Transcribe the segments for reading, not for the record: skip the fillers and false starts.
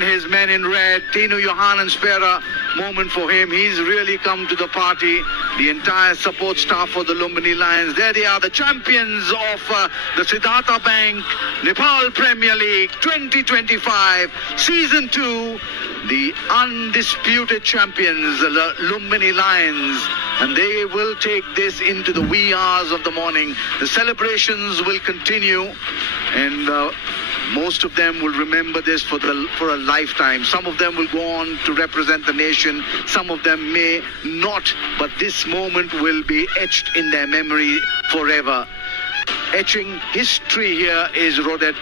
and his men in red. Tinu Johannesspera, moment for him. He's really come to the party. The entire support staff for the Lumbini Lions. There they are, the champions of the Siddhartha Bank Nepal Premier League 2025 Season 2. The undisputed champions, the Lumbini Lions. And they will take this into the wee hours of the morning. The celebrations will continue, and most of them will remember this for a lifetime. Some of them will go on to represent the nation. Some of them may not, but this moment will be etched in their memory forever. Etching history here is Rohit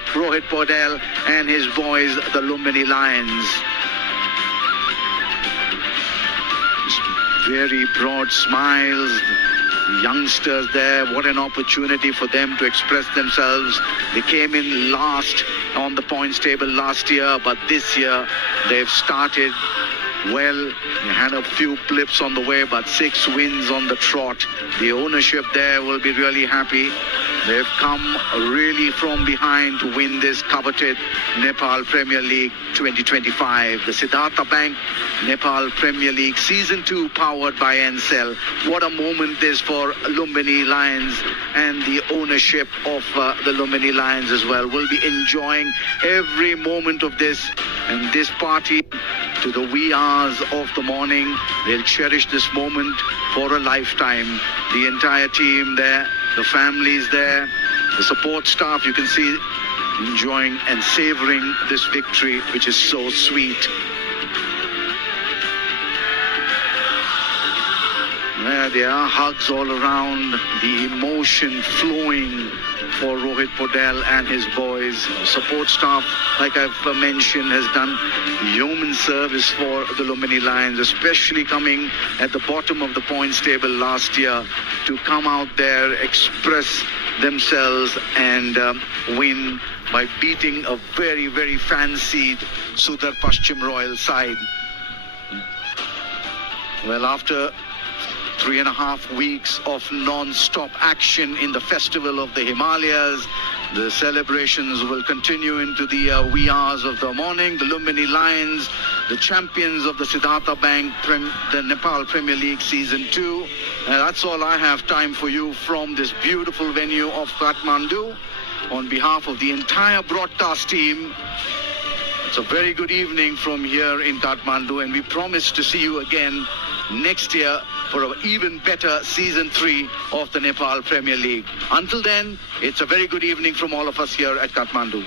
Paudel and his boys, the Lumbini Lions. Very broad smiles, youngsters there. What an opportunity for them to express themselves. They came in last on the points table last year, but this year they've started well. They had a few blips on the way, but 6 wins on the trot. The ownership there will be really happy. They've come really from behind to win this coveted Nepal Premier League 2025. The Siddhartha Bank Nepal Premier League Season 2 powered by Ncell. What a moment this for Lumbini Lions and the ownership of the Lumbini Lions as well. We'll be enjoying every moment of this and this party to the wee hours of the morning. They'll cherish this moment for a lifetime. The entire team there, the families there, the support staff, you can see enjoying and savoring this victory, which is so sweet. There they are, hugs all around, the emotion flowing for Rohit Paudel and his boys. Support staff, like I've mentioned, has done yeoman service for the Lumbini Lions, especially coming at the bottom of the points table last year to come out there, express themselves and win by beating a very, very fancied Sudar Paschim Royal side. Well, after 3.5 weeks of non-stop action in the Festival of the Himalayas, the celebrations will continue into the wee hours of the morning. The Lumbini Lions, the champions of the Siddhartha Bank, the Nepal Premier League Season 2. That's all I have time for you from this beautiful venue of Kathmandu. On behalf of the entire broadcast team, it's a very good evening from here in Kathmandu, and we promise to see you again next year for an even better Season 3 of the Nepal Premier League. Until then, it's a very good evening from all of us here at Kathmandu.